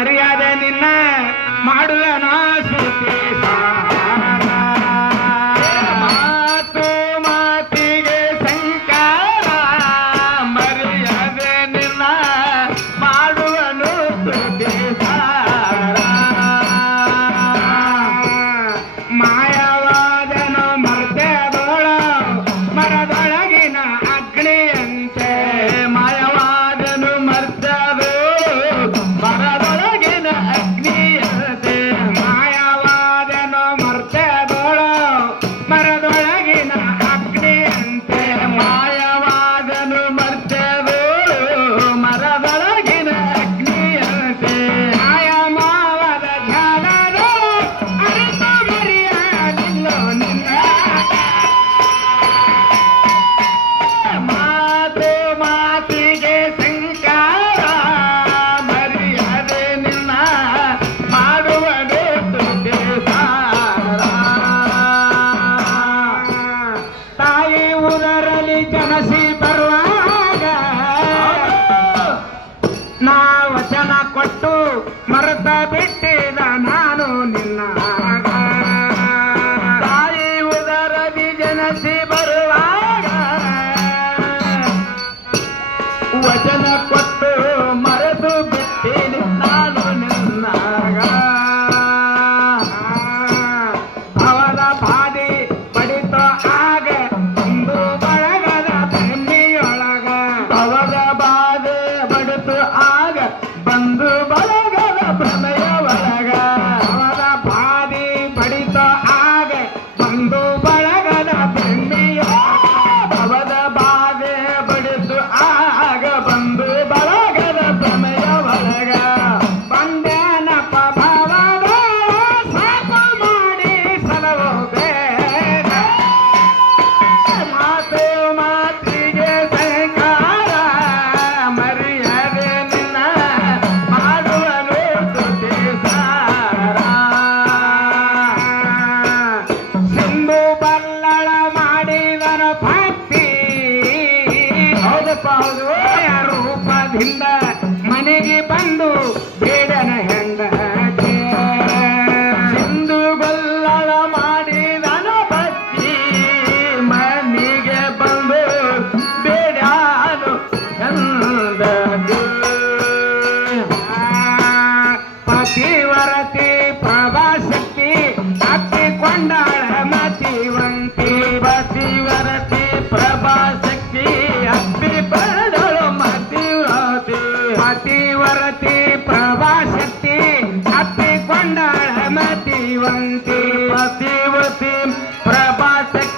ಮರ್ಯಾದೆ ನಿನ್ನ ಮಾಡುವ ನಾ ಬರುವಾಗ ವಚನ ಕೊಟ್ಟ ಬಂದು ಬೇಡನ ಹೆಂಡ ಮತಿವಂತಿ ಮತಿವತಿ ಪ್ರಭಾಸ